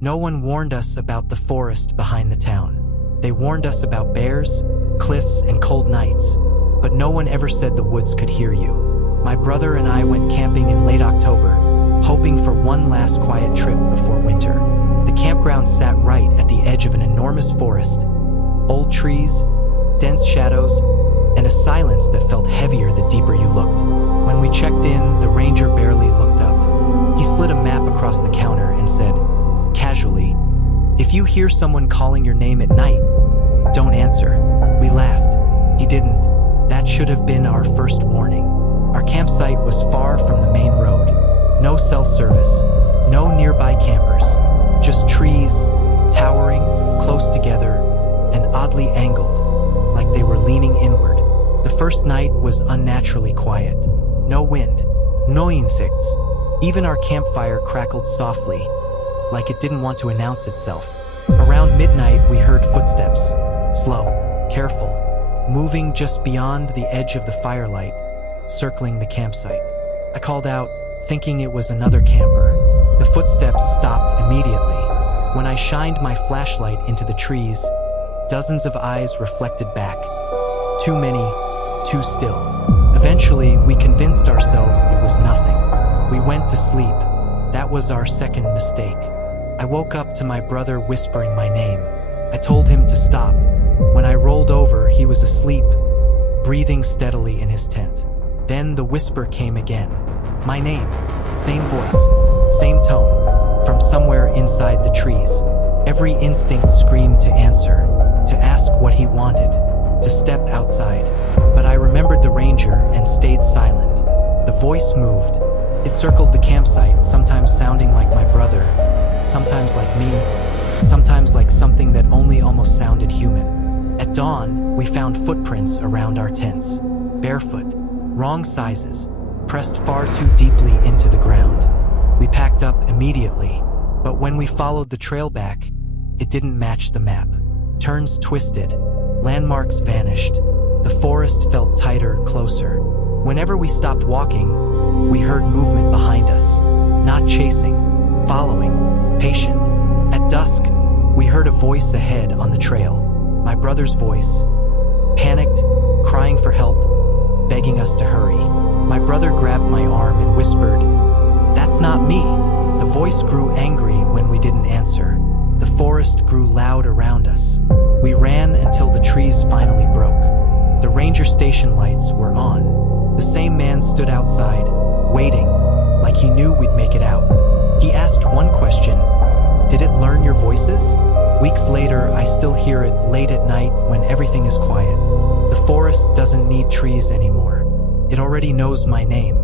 No one warned us about the forest behind the town. They warned us about bears, cliffs, and cold nights, but no one ever said the woods could hear you. My brother and I went camping in late October, hoping for one last quiet trip before winter. The campground sat right at the edge of an enormous forest. Old trees, dense shadows, and a silence that felt heavier the deeper you looked. When we checked in, the ranger barely looked up. He slid a map across the counter and said, casually, "If you hear someone calling your name at night, don't answer." We laughed. He didn't. That should have been our first warning. Our campsite was far from the main road. No cell service, no nearby campers, just trees, towering, close together, and oddly angled, like they were leaning inward. The first night was unnaturally quiet. No wind, no insects. Even our campfire crackled softly, like it didn't want to announce itself. Around midnight, we heard footsteps, slow, careful, moving just beyond the edge of the firelight, circling the campsite. I called out, thinking it was another camper. The footsteps stopped immediately. When I shined my flashlight into the trees, dozens of eyes reflected back. Too many, too still. Eventually, we convinced ourselves it was nothing. We went to sleep. That was our second mistake. I woke up to my brother whispering my name. I told him to stop. When I rolled over, he was asleep, breathing steadily in his tent. Then the whisper came again. My name. Same voice, same tone, from somewhere inside the trees. Every instinct screamed to answer, to ask what he wanted, to step outside. But I remembered the ranger and stayed silent. The voice moved. It circled the campsite, sometimes sounding like my brother, sometimes like me, sometimes like something that only almost sounded human. At dawn, we found footprints around our tents. Barefoot, wrong sizes, pressed far too deeply into the ground. We packed up immediately, but when we followed the trail back, it didn't match the map. Turns twisted, landmarks vanished. The forest felt tighter, closer. Whenever we stopped walking, we heard movement behind us. Not chasing, following, patient. At dusk, we heard a voice ahead on the trail. My brother's voice. Panicked, crying for help, begging us to hurry. My brother grabbed my arm and whispered, "That's not me." The voice grew angry when we didn't answer. The forest grew loud around us. We ran until the trees finally broke. The ranger station lights were on. The same man stood outside, waiting, like he knew we'd make it out. He asked one question, "Did it learn your voices?" Weeks later, I still hear it late at night when everything is quiet. The forest doesn't need trees anymore. It already knows my name.